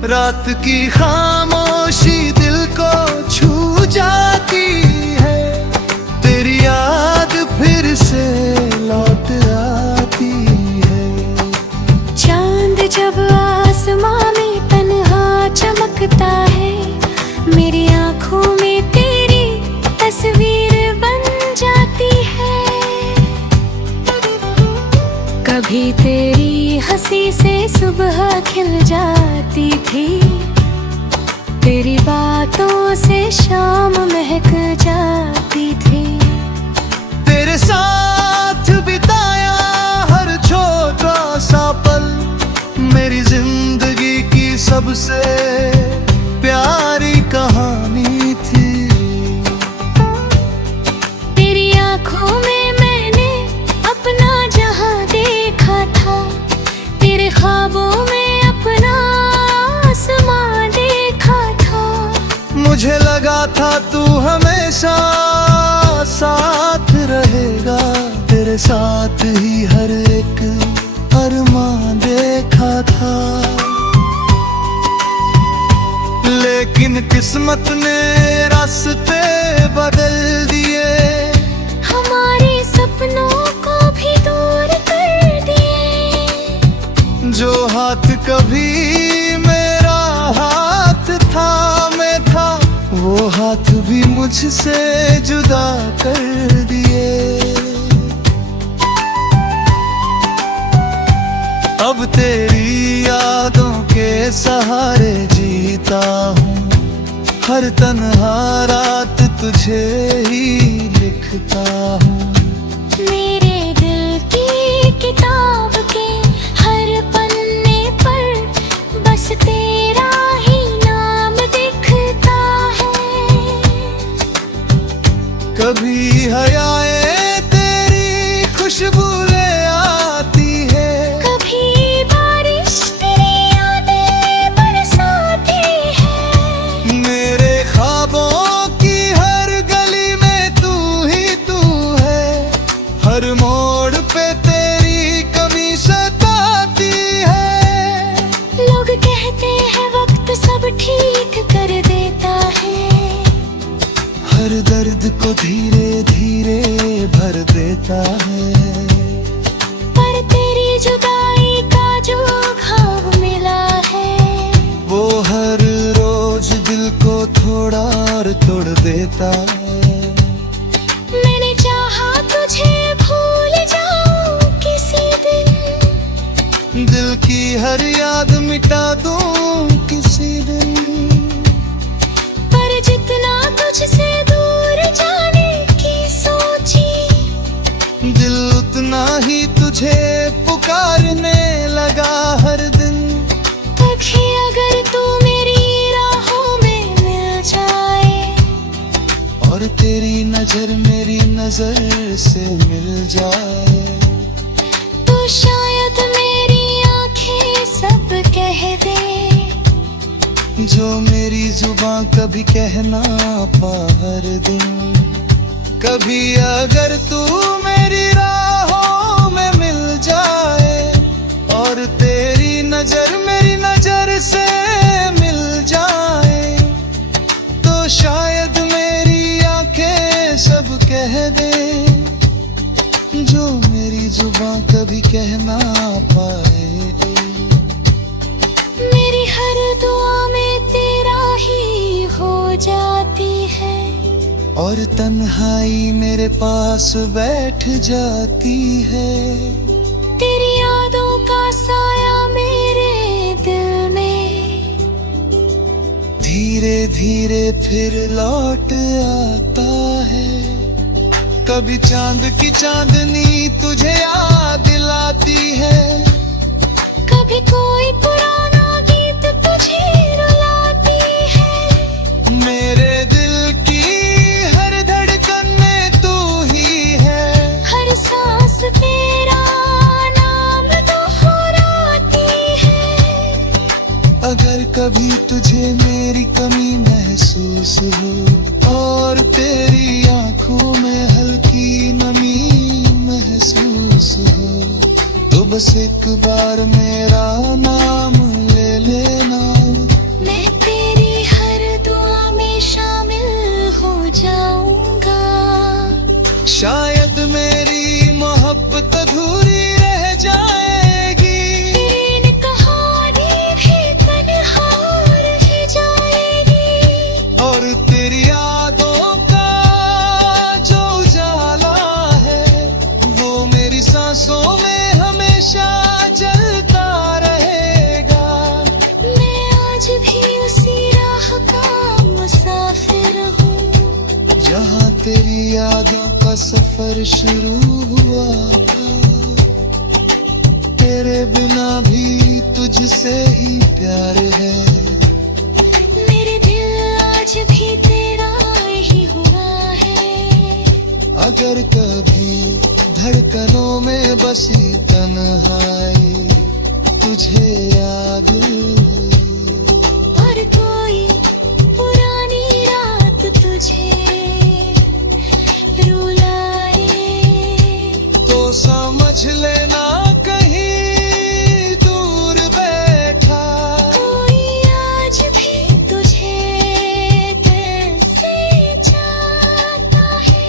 रात की खामोशी दिल को छू जाती है, तेरी याद फिर से लौट आती है। चांद जब आसमां में तन्हा चमकता है, मेरी आंखों में तेरी तस्वीर बन जाती है। कभी तेरी हंसी से सुबह खिल जाती थी, तेरी बातों से शाम महक जाती थी। तेरे साथ बिताया हर छोटा सा पल मेरी जिंदगी की सबसे प्यारी कहानी थी। तेरी आंखों में मैंने अपना जहां देखा था, तेरे ख्वाबों में अपना आसमां देखा था। मुझे लगा था तू हमेशा साथ रहेगा, तेरे साथ ही हर एक अरमान देखा था। लेकिन किस्मत ने रास्ते बदल दिए, हमारे सपनों को भी दूर कर दिए। जो हाथ कभी मेरा हाथ थामे था, वो हाथ भी मुझसे जुदा कर दिए। अब तेरी यादों के सहारे जीता हूँ, हर तन्हा रात तुझे ही लिखता हूँ। मेरे दिल की किताब के हर पन्ने पर बस तेरा ही नाम दिखता है। कभी हयाए तेरी खुशबू ले आती है, कभी बारिश तेरी यादें बरसाती है। मेरे ख्वाबों की हर गली में तू ही तू है, हर मोड़ पे तेरी कमी सताती है। लोग कहते हैं वक्त सब ठीक कर देता है, हर दर्द को धीरे धीरे भर देता है। पर तेरी जुदाई का जो घाव मिला है, वो हर रोज दिल को थोड़ा और तोड़ देता है। मैंने चाहा तुझे भूल जाऊं किसी दिन, दिल की हर याद मिटा दूं किसी दिन, पर जितना तुझसे दूर जाने की सोची, दिल उतना ही तुझे पुकारने लगा हर दिन। कभी अगर तू मेरी राहों में मिल जाए, और तेरी नजर मेरी नजर से मिल जाए, तो शायद मेरी आंखें सब कह दे जो मेरी जुबां कभी कहना पा हर दिन। कभी अगर तू मेरी राहों में मिल जाए, और तेरी नजर मेरी नजर से मिल जाए, तो शायद मेरी आंखें सब कह दे जो मेरी जुबां कभी कहना पाए। मेरी हर दुआ में तेरा ही हो जाती है, और तन्हाई मेरे पास बैठ जाती है। तेरी यादों का साया मेरे दिल में धीरे धीरे फिर लौट आता है। कभी चांद की चांदनी तुझे याद दिलाती है, कभी कोई पुराना गीत तुझे रुलाती है। मेरे दिल की हर धड़कन में तू ही है, हर सांस तेरा नाम दोहराती है। अगर कभी तुझे मेरी कमी महसूस हो, और तेरी आंखों में हल्की नमी महसूस हो, तो बस एक बार मेरा नाम ले लेना। यादों का सफर शुरू हुआ था। तेरे बिना भी तुझसे ही प्यार है। मेरे दिल आज भी तेरा ही हुआ है। अगर कभी धड़कनों में बसी तन्हाई तुझे याद, और कोई पुरानी रात तुझे रुलाए, तो समझ लेना कहीं दूर बैठा कोई आज भी तुझे दिल से चाहता है।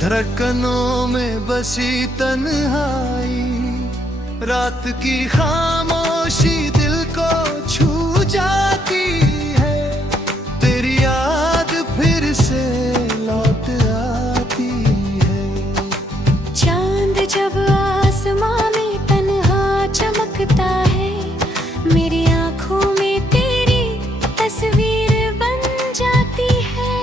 धड़कनों में बसी तन्हाई, रात की खामोशी दिल को छू जाती है। तेरी याद फिर से लौट आती है। चांद जब आसमां में तन्हा चमकता है, मेरी आंखों में तेरी तस्वीर बन जाती है।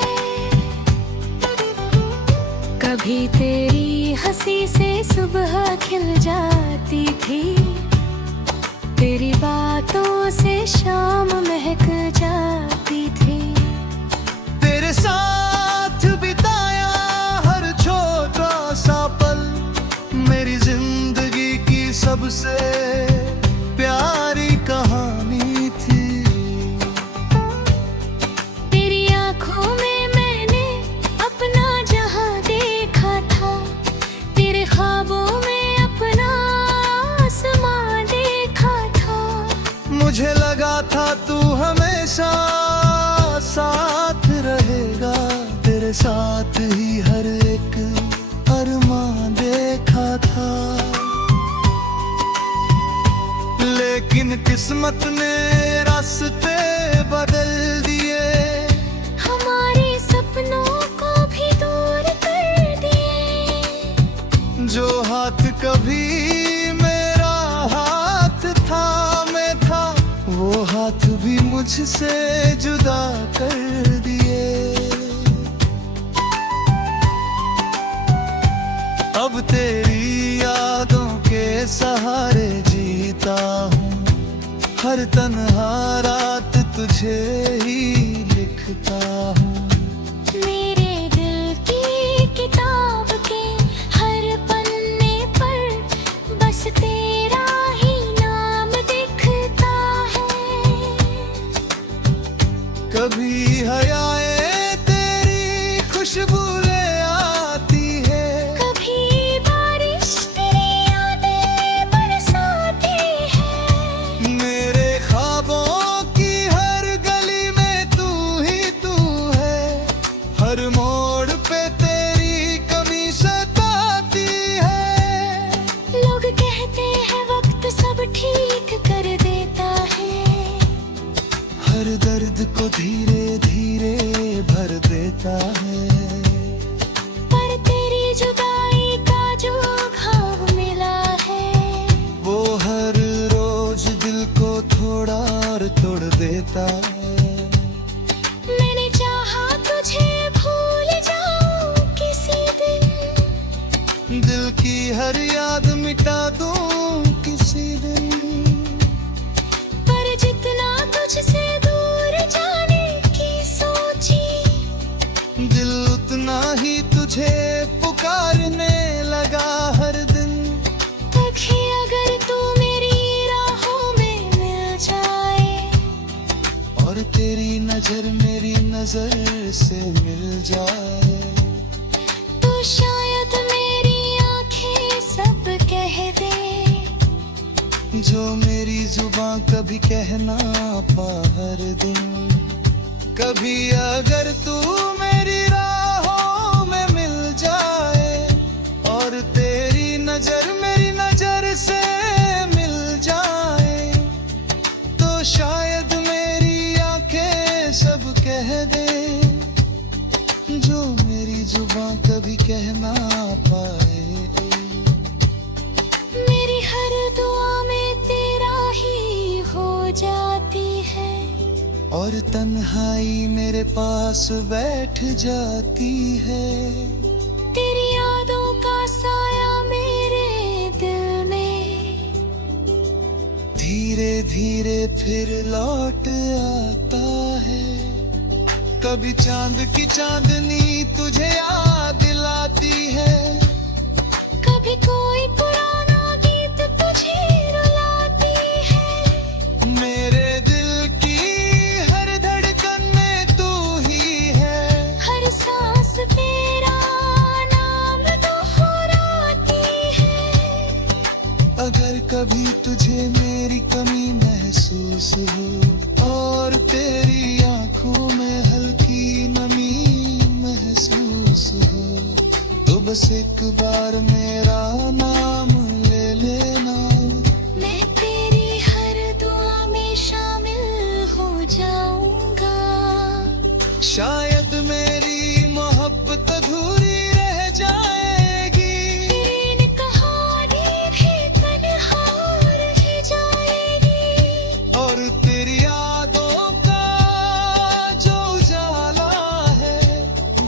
कभी तेरी हंसी से सुबह खिल जाती थी, तेरी बातों से शाम महक जाती थी। तेरे साथ बिताया हर छोटा सा पल मेरी जिंदगी की सबसे प्यारी कहानी थी। तेरी आंखों में मैंने अपना जहां देखा था, तेरे ख्वाबों में अपना आसमां देखा था। मुझे लगा था तू हमेशा साथ रहेगा, तेरे साथ ही हर एक अरमान देखा था। लेकिन किस्मत ने रास्ते बदल दिए, हमारे सपनों को भी दूर कर दिए। जो हाथ कभी मेरा हाथ थामे था, वो हाथ भी मुझसे जुदा कर दिए। अब तेरी यादों के सहारे जीता हूँ, हर तन्हा रात तुझे ही लिखता हूँ। मेरे दिल की किताब के हर पन्ने पर बस तेरा ही नाम दिखता है। कभी हयाए तेरी खुशबू ले आती है, कभी बारिश तेरी यादें बरसाती है। मेरे ख्वाबों की हर गली में तू ही तू है। हर मोड़ पे तेरी कमी सताती है। लोग कहते हैं वक्त सब ठीक कर देता है, हर दर्द को धीरे धीरे भर देता है। पर तेरी जुदाई का जो घाव मिला है, वो हर रोज दिल को थोड़ा और तोड़ देता है। मैंने चाहा तुझे भूल जाऊं किसी दिन, दिल की हर याद मिटा दूं किसी दिन। पर जितना तुझसे दूर जाने की सोची, दिल उतना ही तुझे पुकारने लगा हर दिन। देखी अगर तू मेरी राहों में मिल जाए, और तेरी नजर मेरी नजर से मिल जाए, तो शायद मेरी आंखें जो मेरी जुबां कभी कहना पा हर दिन। कभी अगर तू मेरी राहों में मिल जाए और तेरी नजर मेरी नजर से मिल जाए, तो शायद मेरी आंखें सब कह दे जो मेरी जुबां कभी कह ना पाए। मेरी हर दुआ में तेरा ही हो जाती है और तन्हाई मेरे पास बैठ जाती है। तेरी यादों का साया मेरे दिल में धीरे धीरे फिर लौट आता है। कभी चांद की चांदनी तुझे याद दिलाती है, कभी कोई पुराना गीत तुझे रुलाती है। मेरे दिल की हर धड़कन में तू ही है, हर सांस तेरा नाम दोहराती है। अगर कभी तुझे मेरी कमी महसूस हो और तेरी आंखों में हल्की नमी महसूस हो, तो बस एक बार मेरा नाम ले लेना। मैं तेरी हर दुआ में शामिल हो जाऊंगा। शायद मेरी मोहब्बत अधूरी रह जाएगी, तेरी कहानी भी तन्हा रह जाएगी। और तेरी यादों का जो उजाला है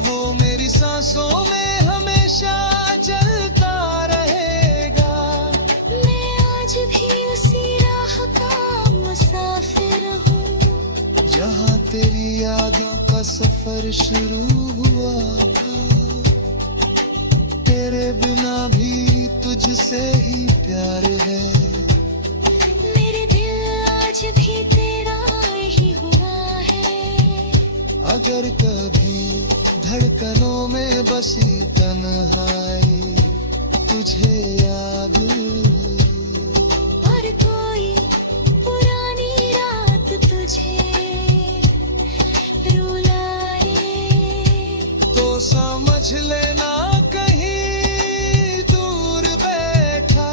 वो मेरी सांसों में हमेशा जलता रहेगा। मैं आज भी उसी राह का मुसाफिर हूँ जहाँ तेरी यादों का सफर शुरू हुआ था। तेरे बिना भी तुझसे ही प्यार है, मेरे दिल आज भी तेरा ही हुआ है। अगर कभी धड़कनों में बसी तन्हाई तुझे याद और कोई पुरानी रात तुझे रुलाए, तो समझ लेना कहीं दूर बैठा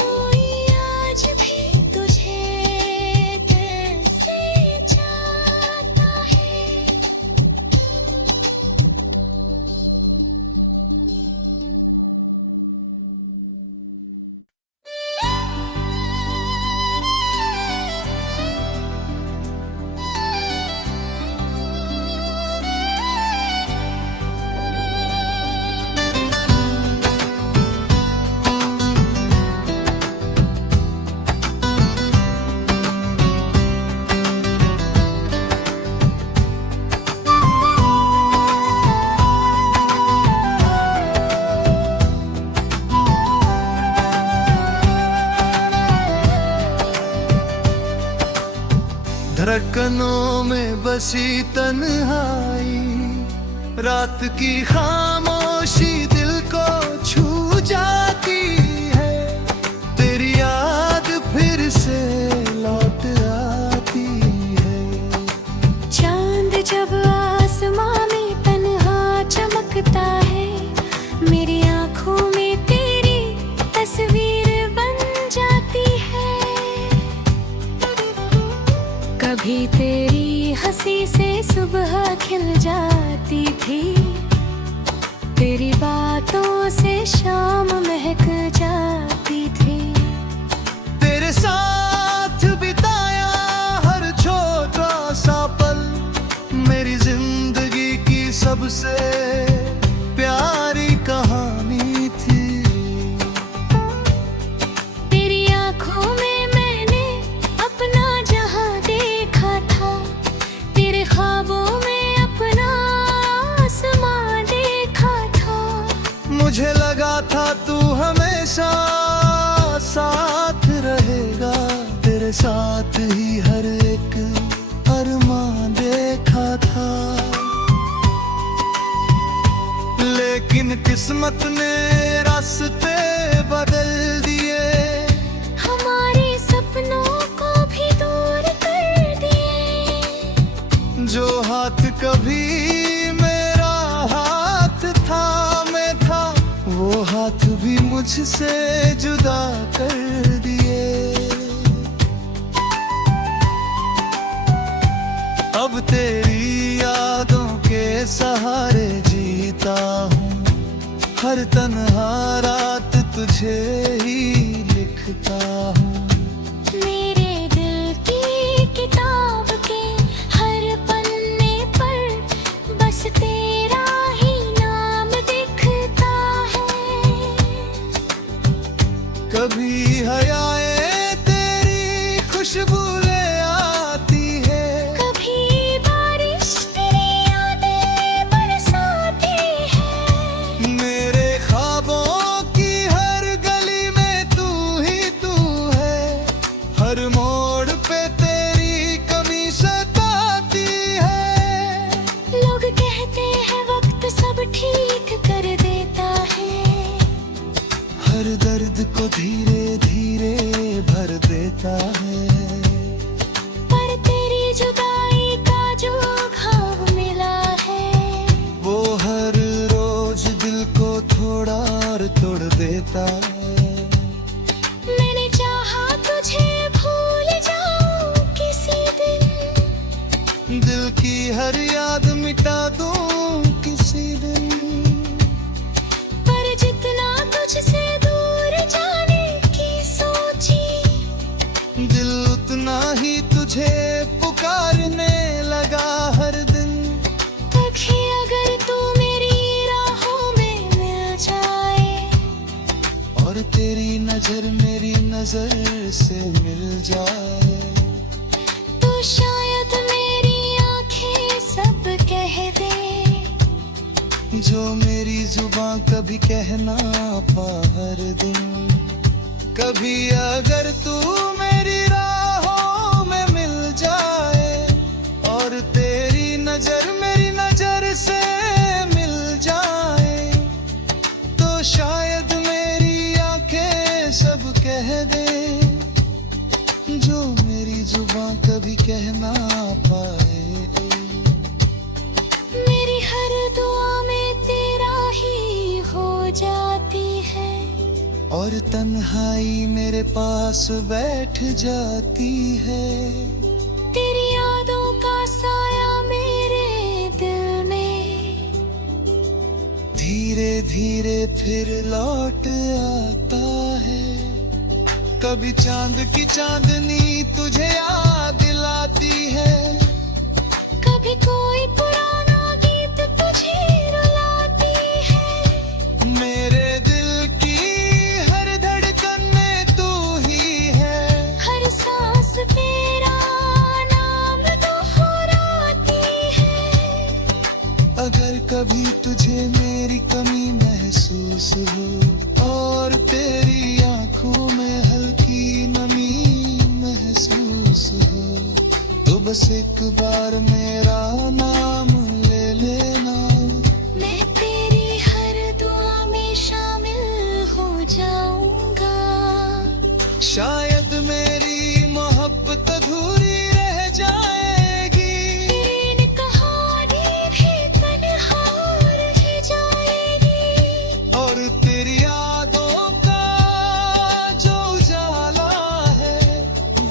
कोई आज भी तुझे दिल से चाहता है। धड़कनों में बसी तन्हाई, रात की खामोशी दिल को छू जाती है। तेरी याद फिर से लौट आती है। चांद जब आसमां में तन्हा चमकता है, मेरी आंखों में तेरी तस्वीर बन जाती है। कभी तेरी हंसी से सुबह खिल जाती थी, तेरी बातों से शाम महक जाती थी। तेरे साथ बिताया हर छोटा सा पल मेरी जिंदगी की सबसे प्यारी कहानी थी। तेरी आंखों में मैंने अपना जहां देखा था, तेरे ख्वाबों में अपना आसमां देखा था। मुझे लगा था तू हमेशा साथ रहेगा, तेरे साथ ही हर एक अरमान देखा था। लेकिन किस्मत ने रास्ते बदल दिए, हमारी सब मुझसे जुदा कर दिए। अब तेरी यादों के सहारे जीता हूँ, हर तन्हा रात तुझे ही लिखता हूँ। मेरे दिल की किताब के हर पन्ने पर बस तेरा ही नाम दिखता है। कभी हयाए तेरी खुशबू ले आती है, कभी बारिश तेरी यादें बरसाती है। मेरे ख्वाबों की हर गली में तू ही तू है, हर मोड़ पे तेरी कमी सताती है। लोग कहते हैं वक्त सब ठीक कर देता है, हर दर्द को धीरे धीरे भर देता है। पर तेरी जुदाई का जो घाव मिला है, वो हर रोज दिल को थोड़ा और तोड़ देता है। मैंने चाहा तुझे भूल जाऊं किसी दिन, दिल की हर याद मिटा दूं किसी दिन, पर जितना तुझसे दूर जाने की सोची, दिल उतना ही तुझे पुकारने लगा हर दिन। तभी अगर तू मेरी राहों में मिल जाए, और तेरी नजर मेरी नजर से मिल जाए, तो शायद मेरी आंखें सब कह दे जो मेरी जुबां कभी कहना पा हर दिन। कभी अगर तू मेरी राहों में मिल जाए, और तेरी नजर मेरी नजर से मिल जाए, तो शायद मेरी आंखें सब कह दे जो मेरी जुबां कभी कहना पाए। मेरी हर दुआ में तेरा ही हो जाती है, और तन्हाई मेरे पास बैठ जाती है। तेरी यादों का साया मेरे दिल में धीरे धीरे फिर लौट आता है। कभी चांद की चांदनी तुझे याद दिलाती है, कभी कोई पुराना गीत तुझे रुलाती है। मेरे दिल की हर धड़कन में तू ही है, हर सांस तेरा नाम दोहराती है। अगर कभी तुझे मेरी कमी महसूस हो, और तेरी आंखों में हल्की नमी महसूस हो, तो बस एक बार मेरा नाम ले लेना। मैं तेरी हर दुआ में शामिल हो जाऊंगा। शायद मेरी मोहब्बत अधूरी रह जाएगी, तेरी इन कहानी भी तन्हा रह जाएगी। और तेरी यादों का जो उजाला है,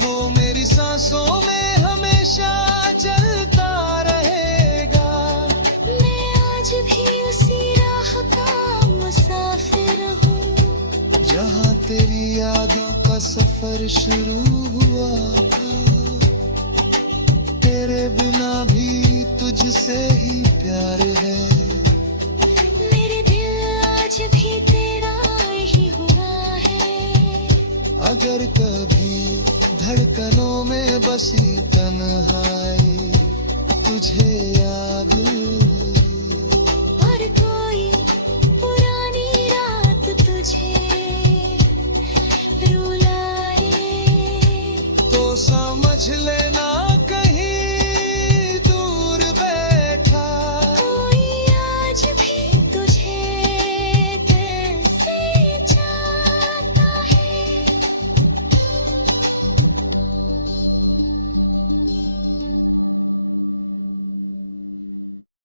वो मेरी सांसों में हमेशा जलता रहेगा। मैं आज भी उसी राह का मुसाफिर हूँ, जहाँ तेरी यादों का सफर शुरू हुआ था। तेरे बिना भी तुझसे ही प्यार है, मेरे दिल आज भी तेरा ही हुआ है। अगर कभी धड़कनों में बसी तन्हाई तुझे याद, और कोई पुरानी रात तुझे रुलाए, तो समझ ले